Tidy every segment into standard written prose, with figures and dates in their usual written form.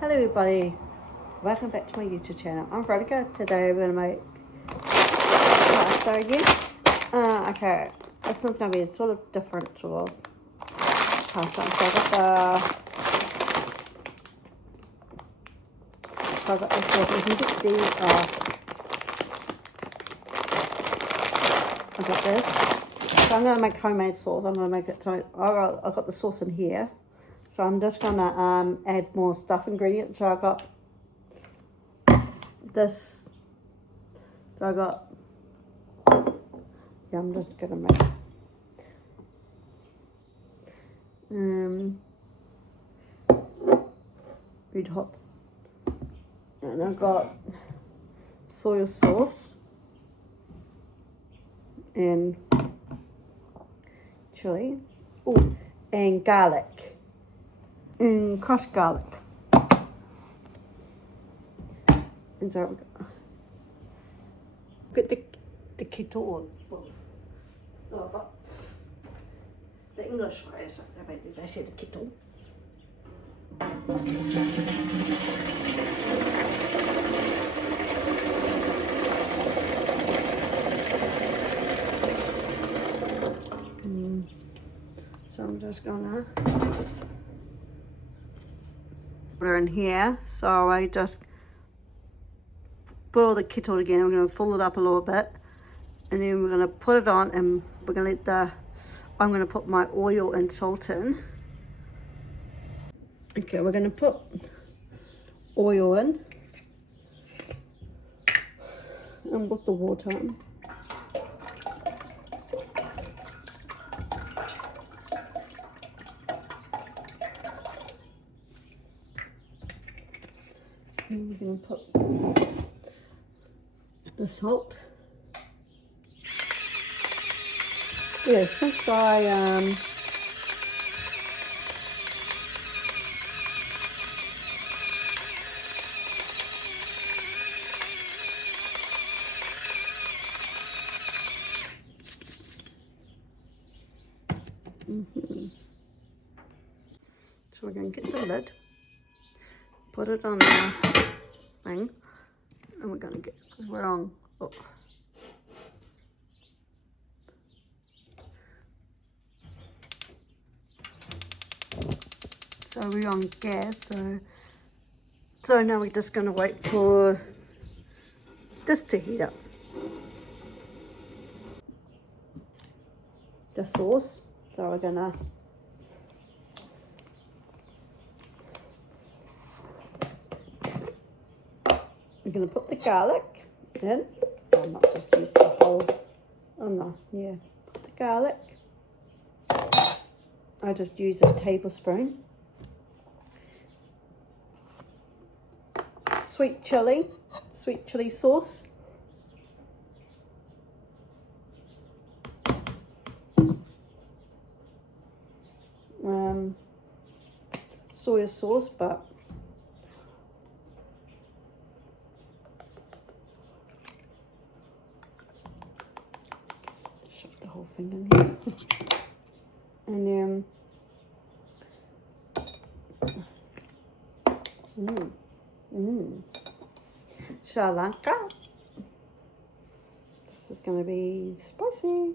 Hello everybody, welcome back to my YouTube channel. I'm Veronica. Today we're going to make pasta again. Okay, this one's going to be a sort of different sort of pasta. So I've got this sauce. You can get these I've got this. So I'm going to make homemade sauce. I'm going to make it, so I've got the sauce in here. So I'm just going to add more stuff ingredients. So I've got this. So I got, yeah, I'm just going to make red hot. And I've got soy sauce and chili. Oh, and garlic. And crushed garlic. And so we get the kettle on. No, but the English way is they say the kettle. So I'm just gonna put her in here. So I just boil the kettle again. I'm going to fill it up a little bit, and then we're going to put it on, and we're going to let the, I'm going to put my oil and salt in. Okay, we're going to put oil in and put the water in. And we're going to put the salt. Yeah, since I So we're going to get the lid, put it on the thing, and we're going to get, because we're on, oh. So we're on gas, so now we're just going to wait for this to heat up. The sauce, so we're going to put the garlic in. I might just use the whole, oh no, yeah, put the garlic. I just use a tablespoon. Sweet chili sauce. Soy sauce, but shove the whole thing in here. And then Sri Lanka. This is going to be spicy.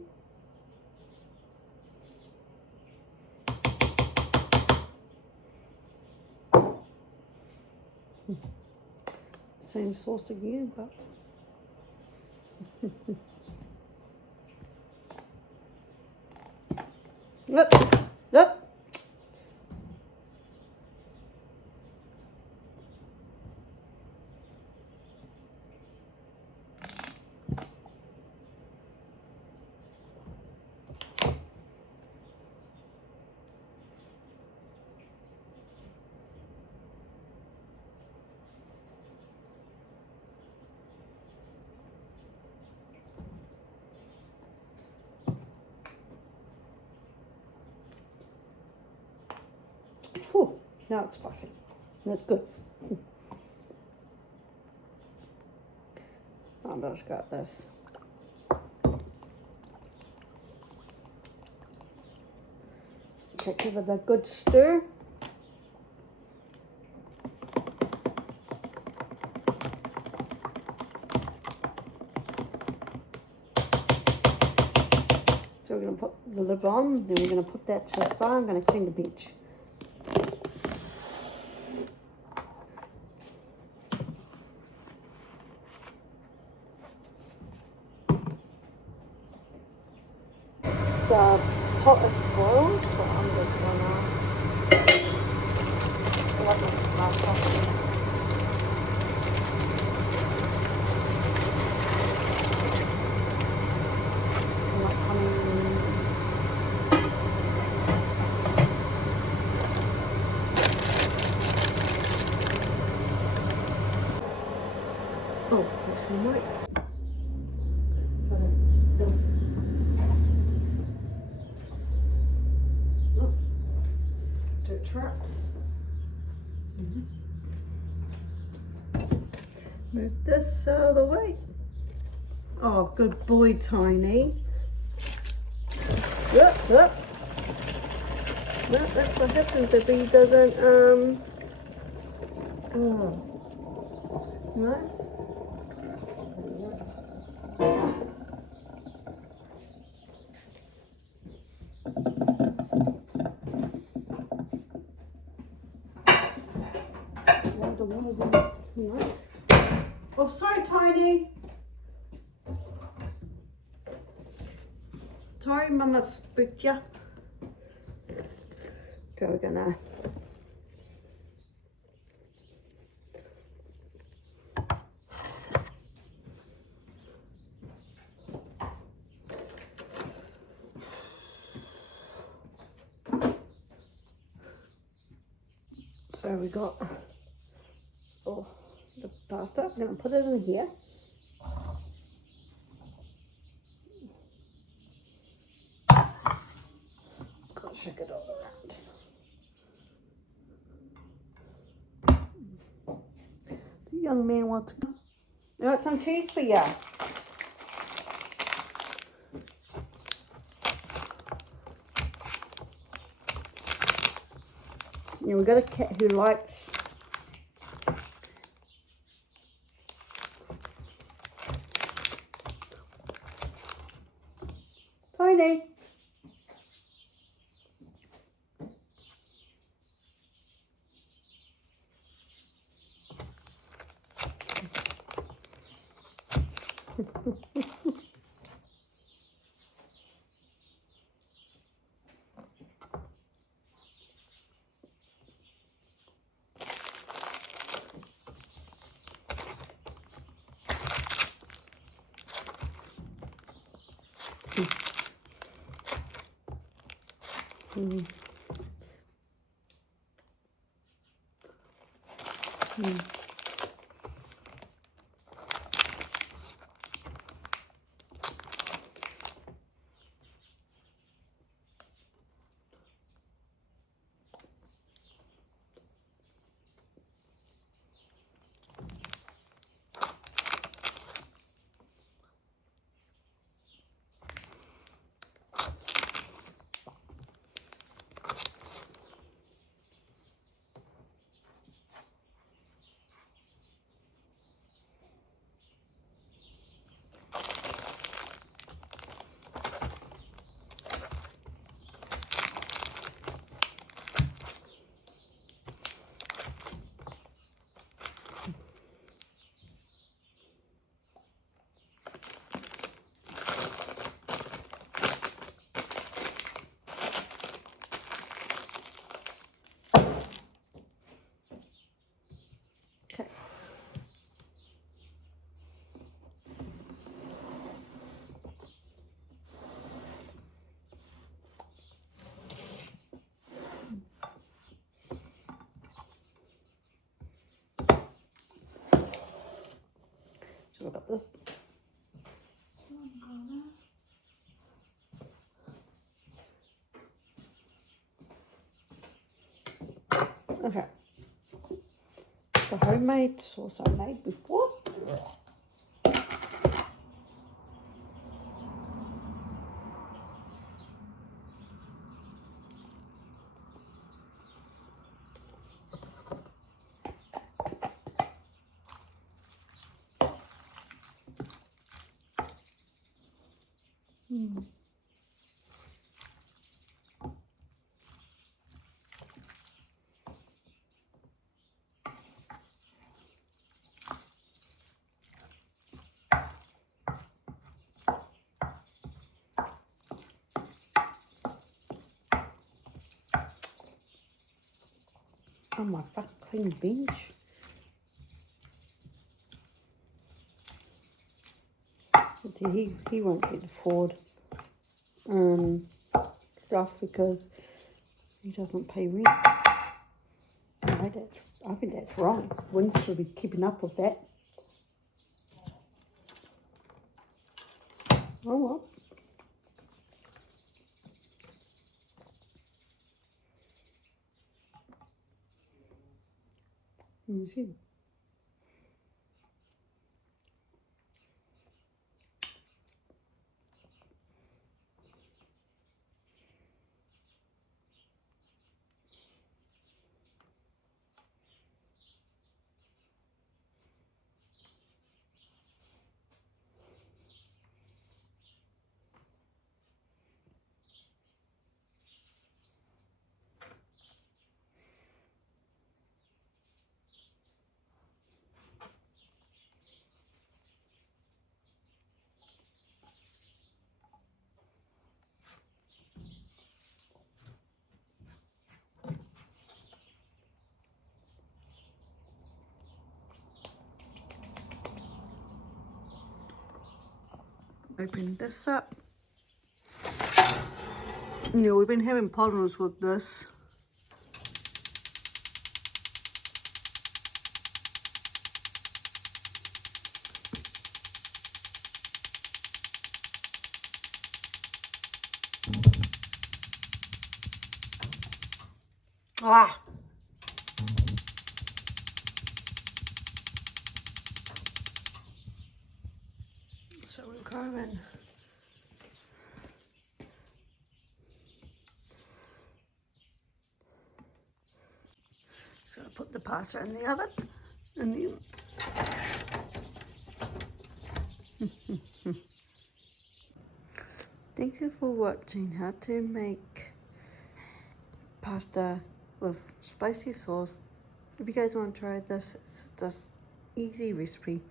Same sauce again, but yep. Whew, now it's spicy. That's good. I've just got this. Okay, give it a good stir. we're going to put the lid on, then we're going to put that to the side. I'm going to clean the bench. The pot is boiled, so I'm just going to let it last off. Oh, that's one right. Dirt traps. Move this out of the way. Oh, good boy, Tiny. Look. Well, that's what happens if he doesn't, oh. No? No. Oh, sorry, Tiny. Sorry, Mama spooked you. Okay, we're gonna. So we got the pasta. I'm gonna put it in here. Gotta shake it all around. The young man wants to go. I got some cheese for you. Yeah, we got a cat who likes Tiny. Okay. So what about this? Okay. The homemade sauce I made before. on my fucking clean bench. He won't get afford stuff because he doesn't pay rent. No, I think that's wrong. One should be keeping up with that. Oh well. See. Open this up. Yeah, we've been having problems with this. Ah! So we'll go in. So I'll put the pasta in the oven and then thank you for watching how to make pasta with spicy sauce. If you guys want to try this, it's just easy recipe.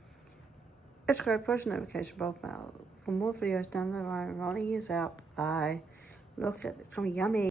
Subscribe, push notification bell for more videos down the line. Ronnie is out. Bye. Look, it's gonna be yummy.